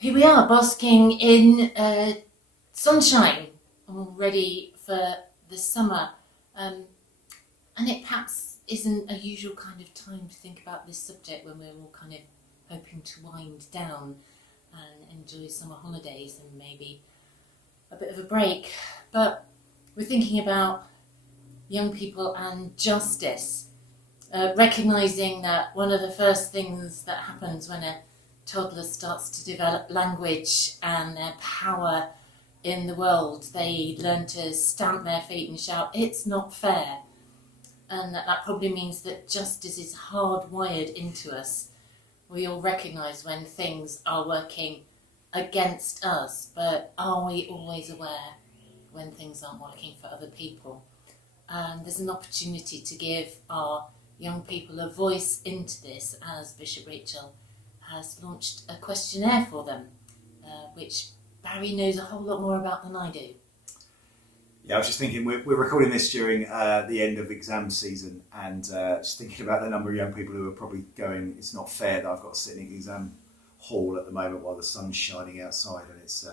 Here we are, basking in sunshine, all ready for the summer. Um, and it perhaps isn't a usual kind of time to think about this subject when we're all kind of hoping to wind down and enjoy summer holidays and maybe a bit of a break. But we're thinking about young people and justice, recognising that one of the first things that happens when a toddler starts to develop language and their power in the world, they learn to stamp their feet and shout, "It's not fair." And that probably means that justice is hardwired into us. We all recognise when things are working against us, but are we always aware when things aren't working for other people? And there's an opportunity to give our young people a voice into this, as Bishop Rachel has launched a questionnaire for them, which Barry knows a whole lot more about than I do. Yeah, I was just thinking, we're recording this during the end of exam season, and just thinking about the number of young people who are probably going, it's not fair that I've got to sit in the exam hall at the moment while the sun's shining outside, and it's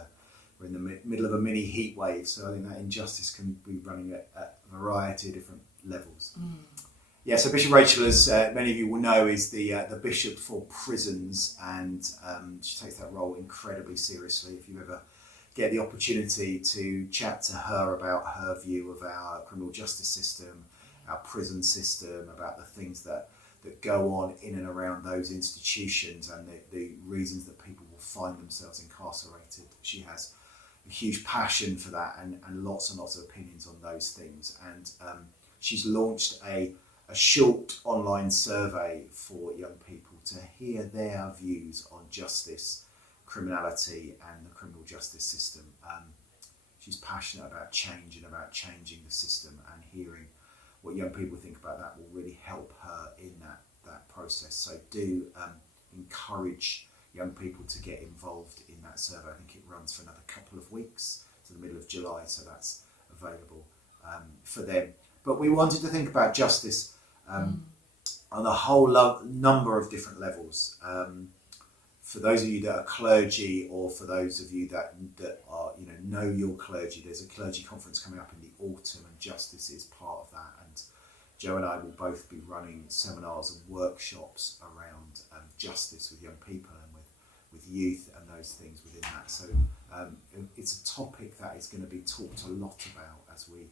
we're in the middle of a mini heat wave, so I think that injustice can be running at a variety of different levels. Yeah, so Bishop Rachel, as many of you will know, is the Bishop for prisons, and she takes that role incredibly seriously. If you ever get the opportunity to chat to her about her view of our criminal justice system, our prison system, about the things that go on in and around those institutions and the reasons that people will find themselves incarcerated. She has a huge passion for that and lots of opinions on those things. And she's launched a short online survey for young people to hear their views on justice, criminality and the criminal justice system. She's passionate about change and about changing the system, and hearing what young people think about that will really help her in that process. So do encourage young people to get involved in that survey. I think it runs for another couple of weeks to the middle of July, so that's available for them. But we wanted to think about justice on a whole number of different levels. For those of you that are clergy, or for those of you that are know your clergy, there's a clergy conference coming up in the autumn, and justice is part of that. And Joe and I will both be running seminars and workshops around justice with young people and with youth and those things within that. So it's a topic that is going to be talked a lot about as we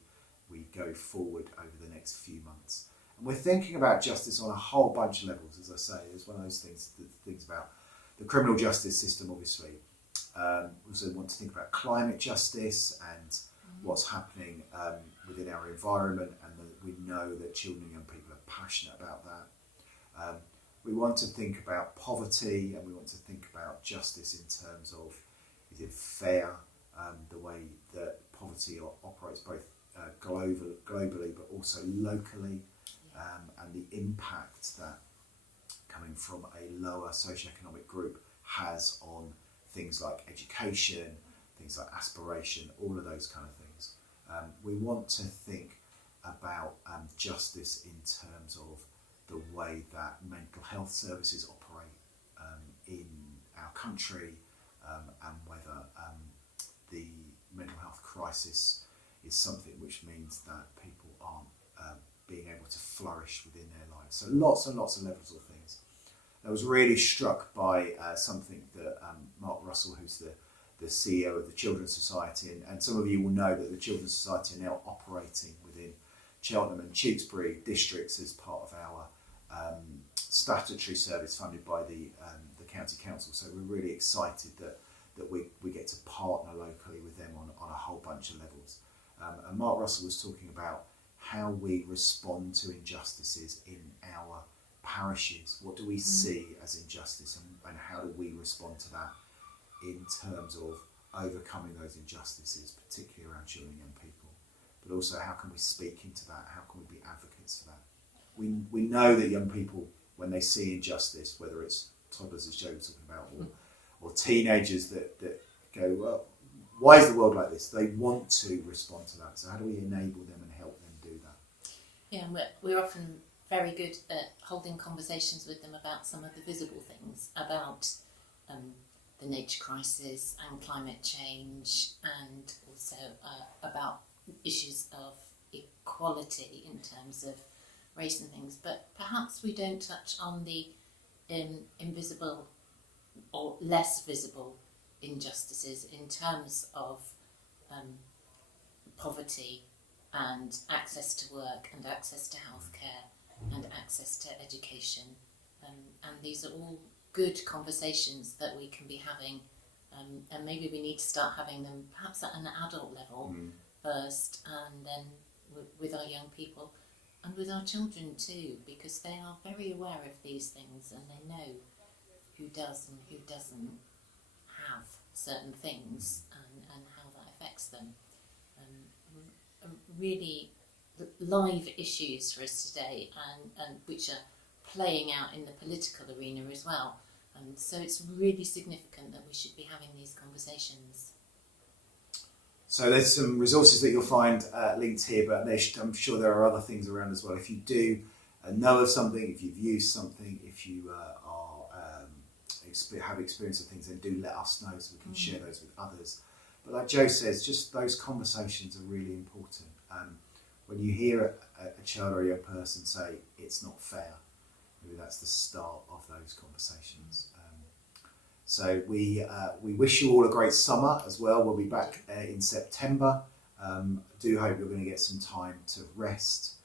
go forward over the next few months. And we're thinking about justice on a whole bunch of levels, as I say. It's one of those things about the criminal justice system, obviously. We also want to think about climate justice and what's happening within our environment, and we know that children and young people are passionate about that. We want to think about poverty, and we want to think about justice in terms of, is it fair, the way that poverty operates both globally but also locally, and the impact that coming from a lower socioeconomic group has on things like education, things like aspiration, all of those kind of things. We want to think about justice in terms of the way that mental health services operate in our country, and whether the mental health crisis is something which means that people aren't being able to flourish within their lives. So lots and lots of levels of things. I was really struck by something that Mark Russell, who's the CEO of the Children's Society, and some of you will know that the Children's Society are now operating within Cheltenham and Tewkesbury districts as part of our statutory service funded by the County Council. So we're really excited that we get to partner locally with them on a whole bunch of levels. And Mark Russell was talking about how we respond to injustices in our parishes. What do we see as injustice, and how do we respond to that in terms of overcoming those injustices, particularly around children and young people? But also, how can we speak into that? How can we be advocates for that? We know that young people, when they see injustice, whether it's toddlers, as Joe was talking about, or teenagers that go, well, why is the world like this? They want to respond to that. So how do we enable them and help them do that? Yeah, and we're often very good at holding conversations with them about some of the visible things, about the nature crisis and climate change, and also about issues of equality in terms of race and things. But perhaps we don't touch on the invisible or less visible injustices in terms of poverty and access to work and access to healthcare and access to education. And these are all good conversations that we can be having, and maybe we need to start having them perhaps at an adult level first, and then with our young people and with our children too, because they are very aware of these things and they know who does and who doesn't have certain things and how that affects them. Really live issues for us today, and which are playing out in the political arena as well. So it's really significant that we should be having these conversations. So there's some resources that you'll find linked here, but I'm sure there are other things around as well. If you do know of something, if you've used something, if you have experience of things, then do let us know so we can share those with others. But like Joe says, just those conversations are really important. When you hear a child or a young person say it's not fair, maybe that's the start of those conversations. So we wish you all a great summer as well. We'll be back in September. Do hope you're going to get some time to rest,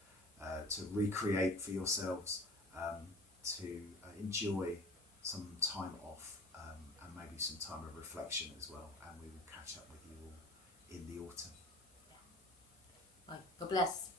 to recreate for yourselves, to enjoy some time off, and maybe some time of reflection as well. And we will catch up with you all in the autumn. Right. God bless.